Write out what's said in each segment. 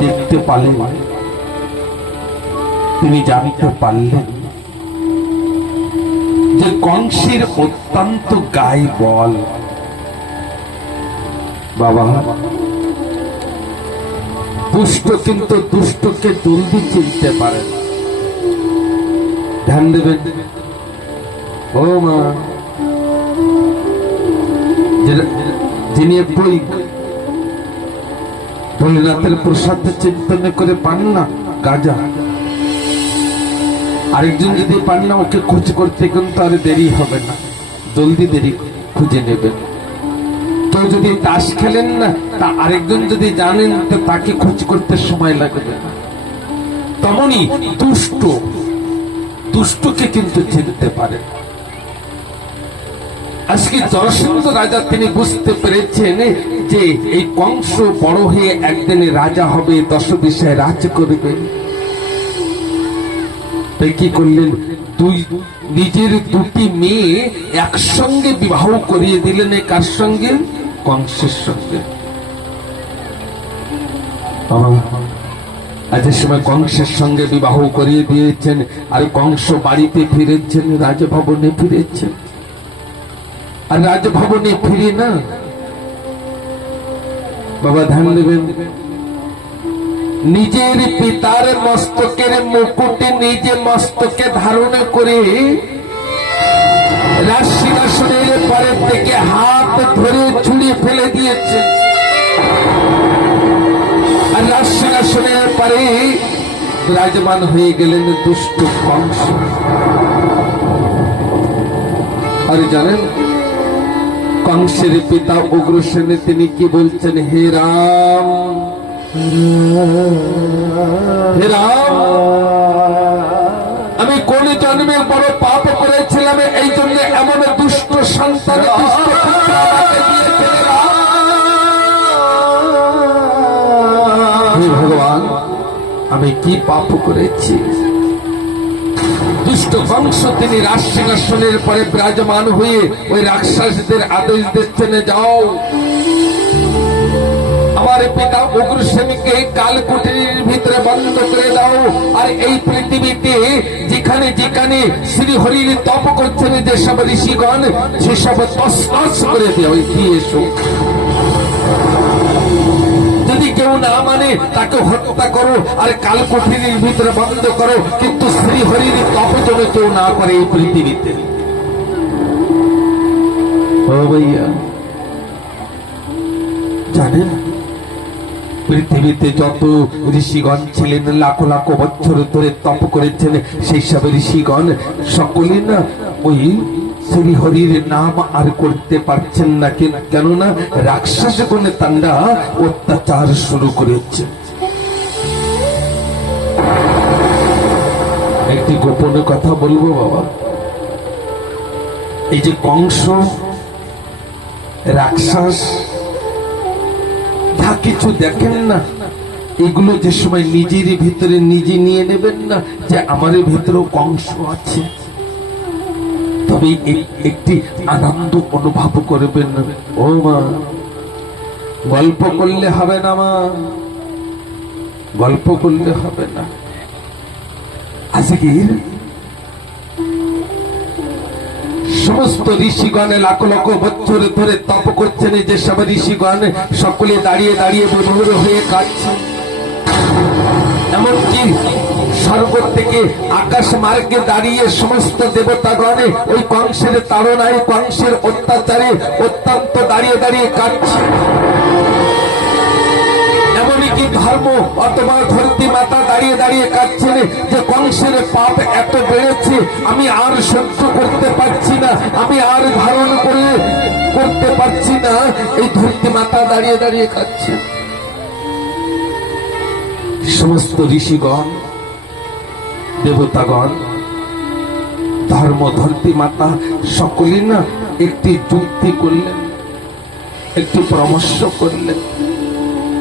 দেখতে পারলেন, তিনি জানতে পারলেন যে কংসের অত্যন্ত গায়ে বল। বাবা, দুষ্ট কিন্তু দুষ্টকে জলদি চিনতে পারে না। ধ্যান দেবেন। ও মা, যিনি বই ভোলেনাথের প্রসাদ চিন্তন করে পান না গাজা, আরেকজন যদি পান না, ওকে খোঁজ করতে কিন্তু আর দেরি হবে না, জলদি দেরি খুঁজে নেবেন। তো যদি তাস খেলেন না, তা আরেকজন যদি জানেন তো তাকে খোঁজ করতে সময় লাগবে না। তেমনি দুষ্টকে কিন্তু চিনতে পারেন। আজকে জরাসন্ধ রাজা তিনি বুঝতে পেরেছেন যে এই কংস বড় হয়ে একদিনে রাজা হবে, 10 বিষয়ে রাজ করবে। তাই কি করলেন, নিজের 2টি মেয়ে একসঙ্গে বিবাহ করিয়ে দিলেন। কার সঙ্গে? কংসের সঙ্গে। আজের সময় কংসের সঙ্গে বিবাহ করিয়ে দিয়েছেন, আর কংস বাড়িতে ফিরেছেন, রাজভবনে ফিরেছেন। আর রাজভবনে ফিরে না বাবা, ধ্যান দেবেন, নিজের পিতার মস্তকের মুকুটে নিজে মস্তকে ধারণ করে রাজসিংহাসনের পরের থেকে হাত ধরে ছুঁড়ে ফেলে দিয়েছে। আর রাজসিংহাসনের পরে বিরাজমান হয়ে গেলেন দুষ্ট কংস। আর জানেন, কংসের পিতা উগ্রসেন তিনি কি বলছেন, হে রাম, হে রাম, আমি কোন জন্মে বড় পাপ করেছিলাম, এই জন্য এমন দুষ্ট সন্তান ভগবান, আমি কি পাপ করেছি? দুষ্ট কংস তিনি রাজসিংহাসনের পরে বিরাজমান হয়ে ওই রাক্ষসদের আদেশ দিচ্ছেন, যাও আমার পিতা উগ্রসেনকে কালকুটির ভিতরে বন্ধ করে দাও। আর এই পৃথিবীতে যেখানে যেখানে শ্রীহরির তপ করছেন যেসব ঋষিগণ, সেসব তছনছ করে দিয়ে এসো। যদি কেউ না মানে তাকে হত্যা করো আর কালকুঠির ভিতরে বন্ধ করো, কিন্তু শ্রীহরির তপ যেন কেউ না করে এই পৃথিবীতে। ও ভাইয়া, জানেন পৃথিবীতে যত ঋষিগণ ছিলেন, লাখো লাখো বছর ধরে তপ করেছেন, সেই সব ঋষিগণ সকলে না ওই শ্রীহরির নাম আর করতে পারছেন না। কেননা রাক্ষস গণে তান্ডা অত্যাচার শুরু করেছে। একটি গোপন কথা বলবো বাবা, এই যে কংস, রাক্ষস যা কিছু দেখেন না, এগুলো যে সময় নিজের ভিতরে নিজে নিয়ে নেবেন না যে আমার ভিতরেও কংস আছে, তবে একটি আনন্দ অনুভব করবেন। ও মা, গল্প করলে হবে না মা, গল্প করলে হবে না। আজকের সমস্ত ঋষিগণে লাখ লক্ষ বছর ধরে তপ করছেন, যেসব ঋষিগণ সকলে দাঁড়িয়ে দাঁড়িয়ে বিভোর হয়ে কাঁদছে। এমনকি স্বর্গ থেকে আকাশ মার্গে দাঁড়িয়ে সমস্ত দেবতাগণে ওই কংসের তাড়নায়, কংসের অত্যাচারে অত্যন্ত দাঁড়িয়ে দাঁড়িয়ে কাঁদছে। এমনকি ধর্ম অথবা ধরতি মাতা দাঁড়িয়ে দাঁড়িয়ে কাঁদছেন যে কংসের পাপ এত বেড়েছে, আমি আর সহ্য করতে পারছি না, আমি আর ধারণ করতে পারছি না। এই ধরতি মাতা দাঁড়িয়ে দাঁড়িয়ে কাঁদছে। সমস্ত ঋষিগণ, দেবতাগণ, ধর্ম ধরতি মাতা সকলে না একটি যুক্তি করলেন, একটু পরামর্শ করলেন,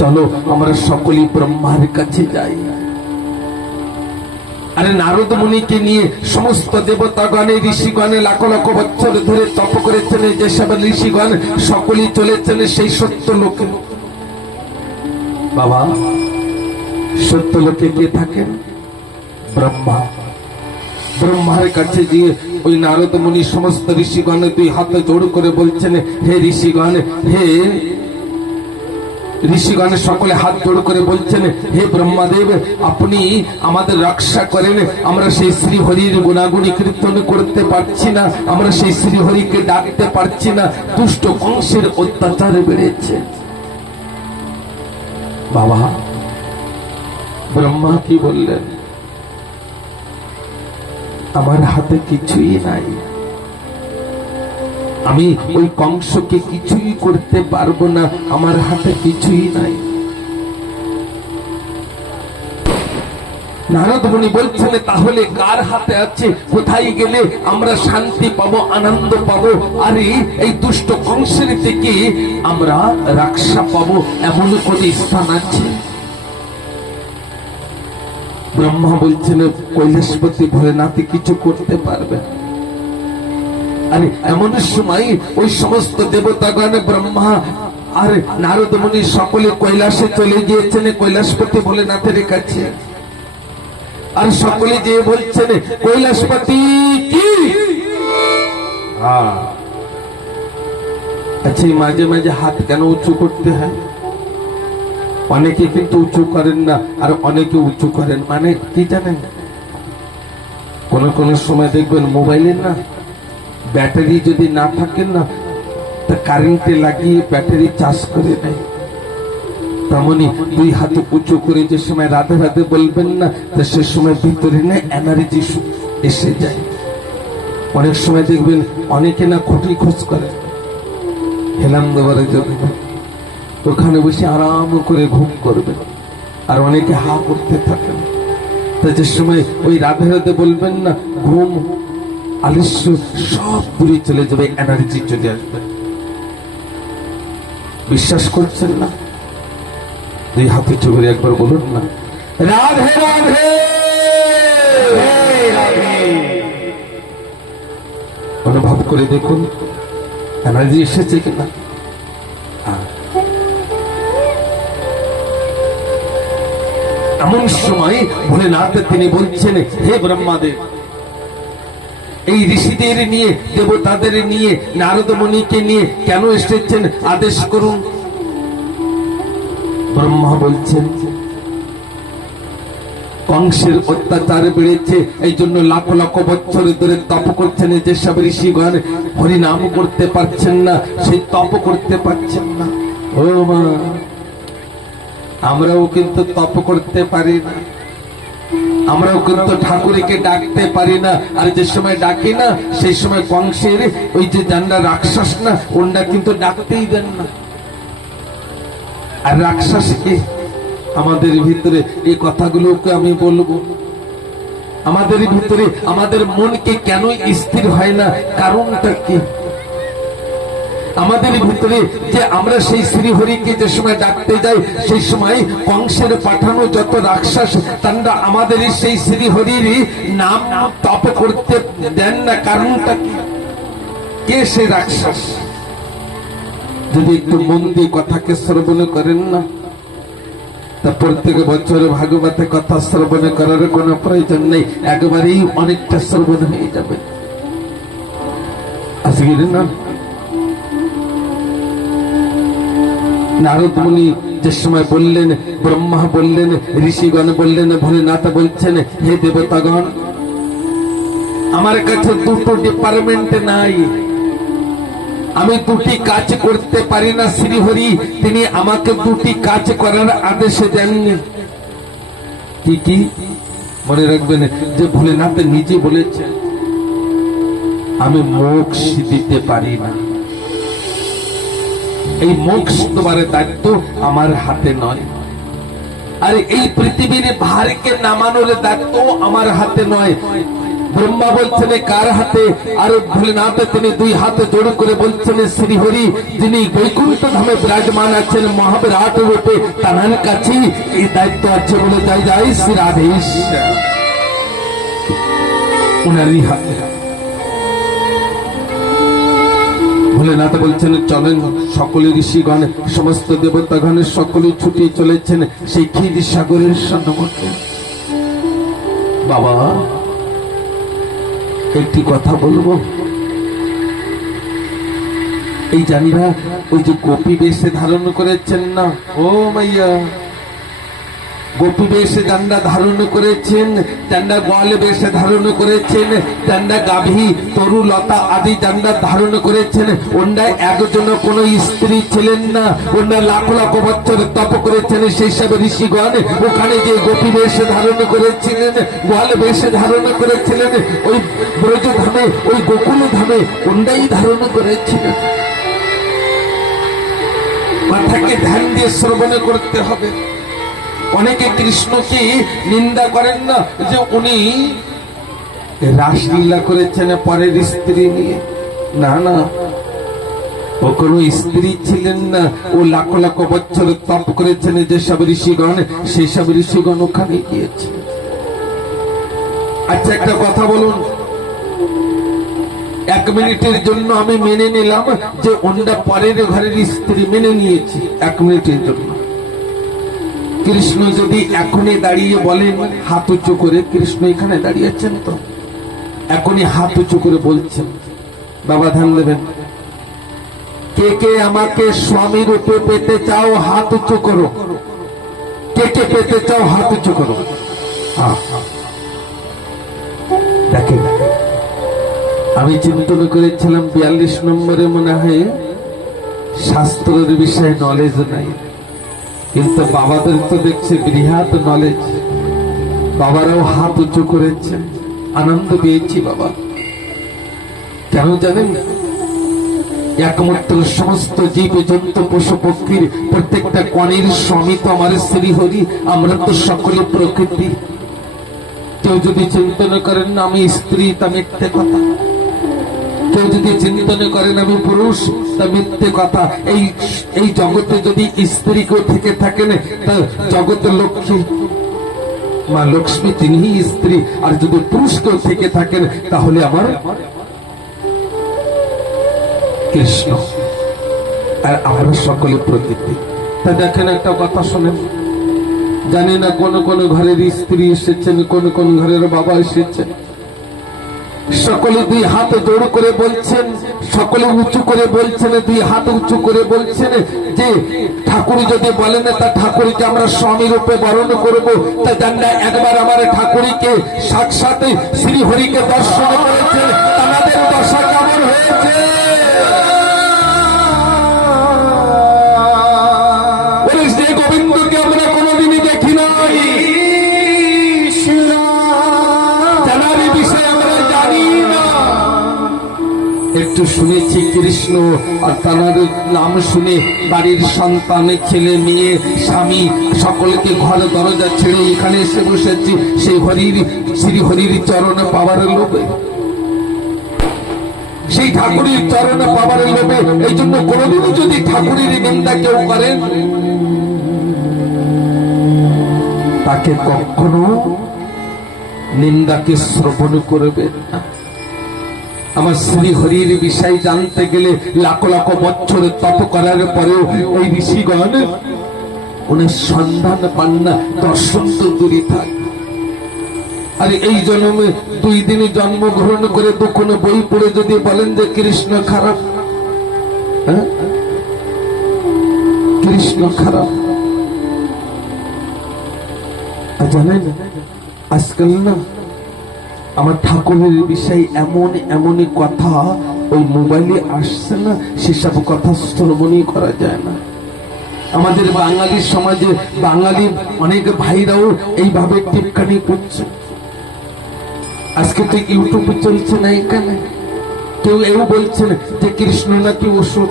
চলো আমরা সকলেই ব্রহ্মার কাছে যাই। আরে নারদ মুনিকে নিয়ে সমস্ত দেবতাগণে ঋষিগণে লাখ লাখ বছর ধরে তপ করেছেন, যেসব ঋষিগণ সকলেই চলেছেন সেই সত্য লোকে। বাবা, সত্যলোকে কে থাকেন? ব্রহ্মা। ব্রহ্মার কাছে গিয়ে ওই নারদ মুনি সমস্ত ঋষিগণ দুই হাতে জোড় করে বলছেন, হে ঋষিগণ, হে ঋষিগণ সকলে হাত জোড় করে বলছেন, হে ব্রহ্মাদেব, আপনি আমাদের রক্ষা করেন। আমরা সেই শ্রীহরির গুণাগুণী কীর্তন করতে পারছি না, আমরা সেই শ্রীহরিকে ডাকতে পারছি না, দুষ্ট কংসের অত্যাচার বেড়েছে। বাবা ব্রহ্মা কি বললেন? আমার হাতে কিছুই নাই, আমি ওই কংসকে কিছুই করতে পারবো না, আমার হাতে কিছুই নাই। নারদ মুনি বলছেন, তাহলে কার হাতে আছে? কোথায় গেলে আমরা শান্তি পাবো, আনন্দ পাবো, আর এই দুষ্ট কংসের থেকে আমরা রক্ষা পাবো, এমন কোন স্থান আছে? ব্রহ্মা বলছেন, কৈলাসপতি ভোলেনাথ কিছু করতে পারবে। আর এমন সময় ওই সমস্ত দেবতাগণ, ব্রহ্মা আর নারদ মুনি সকলে কৈলাসে চলে গিয়েছেন কৈলাসপতি ভোলেনাথের কাছে। আর সকলে যে বলছেন, কৈলাসপতি কি? আচ্ছা, মাঝে মাঝে হাত কেন উঁচু করতে হয়? অনেকে কিন্তু উঁচু করেন না, আর অনেকে উঁচু করেন, মানে কি জানেন? কোন কোন সময় দেখবেন মোবাইলের না ব্যাটারি যদি না থাকে না, তা কারেন্টে লাগিয়ে ব্যাটারি চার্জ করে নেয়। তেমনি দুই হাত উঁচু করে যে সময় রাধে রাধে বলবেন না, তা সে সময় ভিতরে না এনার্জি এসে যায়। অনেক সময় দেখবেন অনেকে না খুঁটি খোঁজ করে, হেলাম দেওয়ার জন্য ওখানে বসে আরাম করে ঘুম করবে, আর অনেকে হা করতে থাকেন। তা যে সময় ওই রাধে রাধে বলবেন না, ঘুম আলস্য সব দূরে চলে যাবে, এনার্জি চলে আসবে। বিশ্বাস করছেন না? দুই হাতে চোখে একবার বলুন না, রাধে রাধে। অনুভব করে দেখুন এনার্জি এসেছে কিনা। এমন সময় ভোলেনাথ তিনি বলছেন, হে ব্রহ্মাদেব, এই ঋষিদের নিয়ে, দেবতাদের নিয়ে, নারদ মুনিকে নিয়ে কেন এসেছেন, আদেশ করুন। ব্রহ্মা বলছেন, কংসের অত্যাচার বেড়েছে, এই জন্য লাখ লাখ বছর ধরে তপ করছেন। যেসব ঋষিগণ হরিনাম করতে পারছেন না, সেই তপ করতে পারছেন না। ও মা, আমরাও কিন্তু তপ করতে পারি না, আমরাও কিন্তু ঠাকুরকে ডাকতে পারি না। আর যে সময় ডাকি না, সেই সময় কংসের ওই যে জানরা রাক্ষস না, ওনারা কিন্তু ডাকতেই দেন না। আর রাক্ষসকে আমাদের ভিতরে এই কথাগুলোকে আমি বলবো, আমাদের ভিতরে আমাদের মনকে কেন স্থির হয় না, কারণটা কি? আমাদের ভিতরে যে আমরা সেই শ্রীহরিকে যে সময় ডাকতে যাই, সেই সময় কংসের পাঠানো যত রাক্ষস, তারা আমাদের সেই শ্রীহরির নাম তপ করতে দেন না, কারণটা কি? কে সে রাক্ষস? যদি একটু মন দিয়ে কথাকে শ্রবণ করেন না, তা প্রত্যেক বছর ভাগবতে কথা শ্রবণ করার কোনো প্রয়োজন নেই, একবারেই অনেকটা শ্রবণ হয়ে যাবে। আজকে না নারদ মুনি যে সময় বললেন, ব্রহ্মা বললেন, ঋষিগণ বললেন, ভোলেনাথ বলছেন, হে দেবতাগণ, আমার কাছে দুটো ডিপার্টমেন্ট নাই, আমি দুটি কাজ করতে পারি না। শ্রীহরি তিনি আমাকে দুটি কাজ করার আদেশ দেননি। কি কি মনে রাখবেন, যে ভোলেনাথ নিজে বলেছেন, আমি মোক্ষ দিতে পারি না, এই মোক্ষ তোমার দায়িত্ব আমার হাতে নয়, আর এই পৃথিবীর ভারকে নামানোর দায়িত্ব আমার হাতে নয়। ব্রহ্মা বলছেন কার হাতে? আর ভোলেনাথ তিনি দুই হাতে জোড় করে বলছেন, শ্রীহরি যিনি বৈকুণ্ঠ ধামে বিরাজমান আছেন মহাবিরাট রূপে, তার কাছে এই দায়িত্ব আছে বলে যাই যাই শ্রী রাধেশ উনারই হাতে। ভোলেনাথ বলছেন চলেন সকলে ঋষিগণ সমস্ত দেবতাগণের সকলে ছুটিয়ে চলেছেন সেই ক্ষীর সাগরের সন্মুখে। বাবা একটি কথা বলবো, এই জানিরা ওই যে গোপী বেশে ধারণ করেছেন না, ও মাইয়া গোপী বেশে ডান্ডা ধারণ করেছেন, ডান্ডা গোয়াল বেশে ধারণ করেছেন, ডান্ডা গাভী তরু লতা আদি ডান্ডা ধারণ করেছেন। ওনার একজন কোন স্ত্রী ছিলেন না, ওনার লাখ লাখ বছর তপ করেছেন। সেই সব ঋষিগণ ওখানে যে গোপী বেশে ধারণ করেছিলেন, গোয়াল বেশে ধারণ করেছিলেন, ওই ব্রজ ধামে ওই গোকুল ধামে ওনাই ধারণ করেছিলেন। মাথাকে ধ্যান দিয়ে শ্রবণ করতে হবে। অনেকে কৃষ্ণকে নিন্দা করেন না যে উনি রাসলীলা করেছেন পরের স্ত্রী নিয়ে, না না, ও কোন স্ত্রী ছিলেন না, ও লাখ লাখ বছর তপ করেছেন যেসব ঋষিগণ, সেই সব ঋষিগণ ওখানে গিয়েছে। আচ্ছা একটা কথা বলুন, 1 মিনিটের জন্য আমি মেনে নিলাম যে ওনারা পরের ঘরের স্ত্রী, মেনে নিয়েছি 1 মিনিটের জন্য। কৃষ্ণ যদি এখনই দাঁড়িয়ে বলেন হাত উঁচু করে, কৃষ্ণ এখানে দাঁড়িয়েছেন তো, এখনই হাত উঁচু করে বলছেন, বাবা ধ্যান দেবেন, কে কে আমাকে স্বামী রূপে পেতে চাও হাত উঁচু করো, কে কে পেতে চাও হাত উঁচু করো। দেখেন আমি চিন্তন করেছিলাম 42 নম্বরে মনে হয় শাস্ত্রের বিষয়ে নলেজ নাই, কিন্তু বাবাদের তো দেখছি বৃহৎ নলেজ, বাবারাও হাত উঁচু করেছেন, আনন্দ পেয়েছি বাবা। কেন জানেন, একমাত্র সমস্ত জীব জন্তু পশু পক্ষীর প্রত্যেকটা কণের স্বামী তো আমার শ্রীহরি, আমরা তো সকলে প্রকৃতি। কেউ যদি চিন্তন করেন না আমি স্ত্রী, তা মিথ্যে কথা। কেউ যদি চিন্তন করেন আমি পুরুষ, তা মিথ্যে কথা। এই জগতে যদি স্ত্রী কেউ থেকে থাকেন তা জগতের লক্ষ্মী মা লক্ষ্মী তিনি স্ত্রী, আর যদি পুরুষ কেউ থেকে থাকেন তাহলে আমার কৃষ্ণ, আর আমরা সকলে প্রকৃতি। তা দেখেন একটা কথা শোনেন, জানি না কোন কোন ঘরের স্ত্রী এসেছেন, কোন কোন ঘরের বাবা এসেছেন, সকলে 2 হাত জোড় করে বলছেন, সকলে উঁচু করে বলছেন, 2 হাত উঁচু করে বলছেন যে ঠাকুর যদি বলেন তা ঠাকুরকে আমরা স্বামী রূপে বরণ করবো। তা জাননা একবার আমার ঠাকুরকে সাক্ষাৎ শ্রী হরিকে দর্শন করেছেন, আমাদের দশা কেমন হয়েছে। গোবিন্দকে আমরা কোনোদিনই দেখি নাই, জানার বিষয়ে আমরা জানি না, একটু শুনেছি কৃষ্ণ আর তার নাম শুনে বাড়ির সন্তান ছেলে মেয়ে স্বামী সকলকে ঘরে দরজা ছেড়ে এখানে এসে বসেছি সেই হরির শ্রী হরির চরণে পাওয়ার লোভে, সেই ঠাকুরের চরণে পাওয়ার লোভে। এই জন্য কোনদিনও যদি ঠাকুরের নিন্দা কেউ করেন তাকে কখনো নিন্দাকে শ্রবণ করবেন না। আমার শ্রী হরির বিষয় জানতে গেলে লাখ লাখ বছর তপ করার পরেও ওই ঋষিগণ উনি সন্ধান পান না, দর্শন তো দূরে থাক। আর এই জন্মে 2 দিনে জন্মগ্রহণ করে দুঃখনে বই পড়ে যদি বলেন যে কৃষ্ণ খারাপ, কৃষ্ণ খারাপ, জানেন আজকাল না আমার ঠাকুরের বিষয়ে এমনই কথা ওই মোবাইলে আসছে না, সেসব কথা শ্রবণই করা যায় না। আমাদের বাঙালি সমাজে বাঙালি অনেক ভাইরাও এইভাবে টিপকানি করছে। আজকে তো ইউটিউবে চলছে না, এখানে কেউ এও বলছেন যে কৃষ্ণ নাকি অসুর,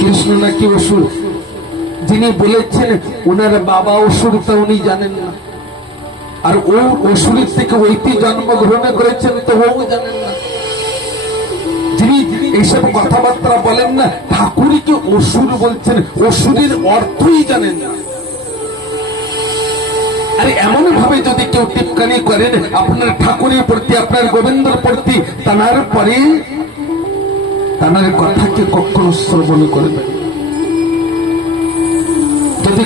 কৃষ্ণ নাকি অসুর। যিনি বলেছেন ওনার বাবা অসুর তা উনি জানেন না, আর ও অসুরের থেকে ওইটি জন্মগ্রহণ করেছেন তো ও জানেন না। যিনি এইসব কথাবার্তা বলেন না, ঠাকুরকে অসুর বলছেন, অসুরের অর্থই জানেন না। আরে এমন ভাবে যদি কেউ টিপকানি করেন আপনার ঠাকুরের প্রতি, আপনার গোবিন্দর প্রতি, তার পরে তাদের কথাকে কখনো শ্রবণ করবে। যদি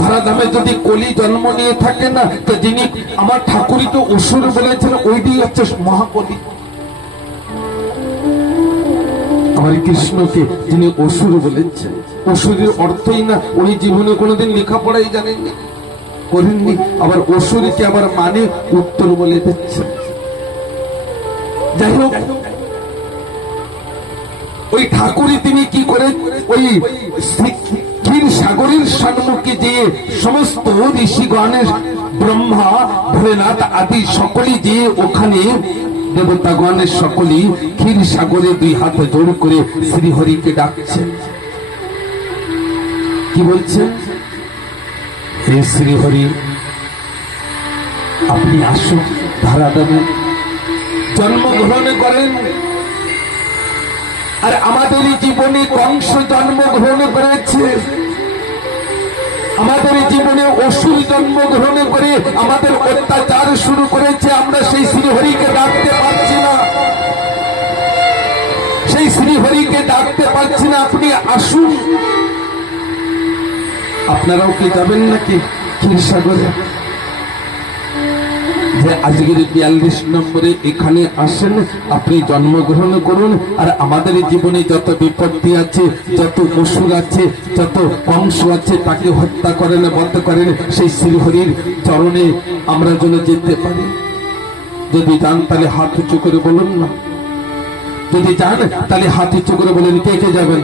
ধরাধামে যদি কলি জন্ম নিয়ে থাকে না, তো যিনি আমার ঠাকুরই তো অসুর বলেছেন, ওইটি হচ্ছে মহাকলি। আমার কৃষ্ণকে যিনি অসুর বলেছেন, অসুরের অর্থই না উনি জীবনে কোনোদিন লেখাপড়াই জানেননি, করেননি। আবার অসুরকে আবার মানে উত্তর বলে দিচ্ছেন। যাই হোক, ওই ঠাকুরই তিনি কি করে ওই ক্ষীর সাগরের সম্মুখে যে সমস্ত ঋষিগণের ব্রহ্মা ভোলেনাথ আদি সকলেই যে ওখানে দেবতাগণের সকলেই ক্ষীর সাগরে দুই হাত জোড় করে শ্রীহরিকে ডাকছেন। কি বলছেন? হে শ্রীহরি, আপনি আসুন, ধরাধামে জন্মগ্রহণ করেন। আর আমাদের জীবনে কংস জন্মগ্রহণ করেছে, আমাদের জীবনে অসুর জন্মগ্রহণ করে আমাদের অত্যাচার শুরু করেছে। আমরা সেই শ্রীহরিকে ডাকতে পারছি না, সেই শ্রীহরিকে ডাকতে পারছি না। আপনি আসুন। আপনারাও কি যাবেন নাকি ক্ষীরসাগরে? যে আজকের 42 নম্বরে এখানে আসেন, আপনি জন্মগ্রহণ করুন। আর আমাদের জীবনে যত বিপত্তি আছে, যত অসুর আছে, যত কংস আছে, তাকে হত্যা করেন, বধ করেন, সেই শ্রীহরির চরণে আমরা যেন যেতে পারি। যদি যান তাহলে হাত উঁচু করে বলুন না, যদি যান তাহলে হাত উঁচু করে বলেন কে কে যাবেন।